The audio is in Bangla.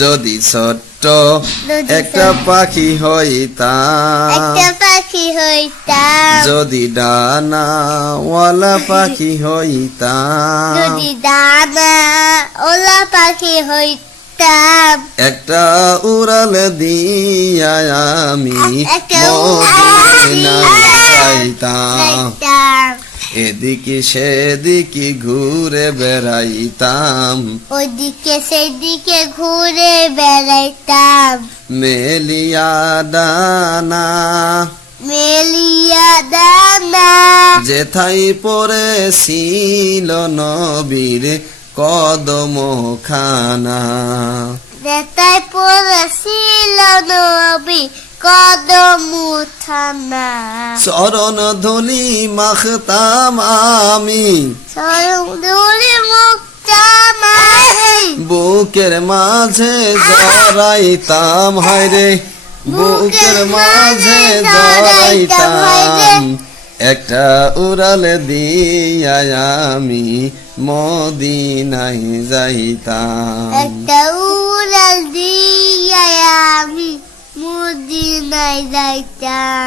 যদি ছোট্ট একটা পাখি হইতাম, যদি ডানাওয়ালা পাখি হইতাম, একটা উড়াল দিয়া আমি মদিনায় যাইতাম, এদিকে সেদিকে ঘুরে বেড়াইতাম, ওদিকে সেদিকে ঘুরে বেড়াইতাম, মেলিয়া দানা যেথাই পড়েছিল নবীর কদম খানা, যেথায় পড়েছিল নবী কদম খানা, চরণ ধুলি মাখতাম আমি, চরণ ধুলি মুখতাম আমি, বুকের মাঝে জড়াইতাম, হায়রে বুকের মাঝে জড়াইতাম, একটা উড়াল দিয়া আমি মদিনায় যাইতাম, একটা উড়াল দিয়া আমি মদিনায় যাইতাম।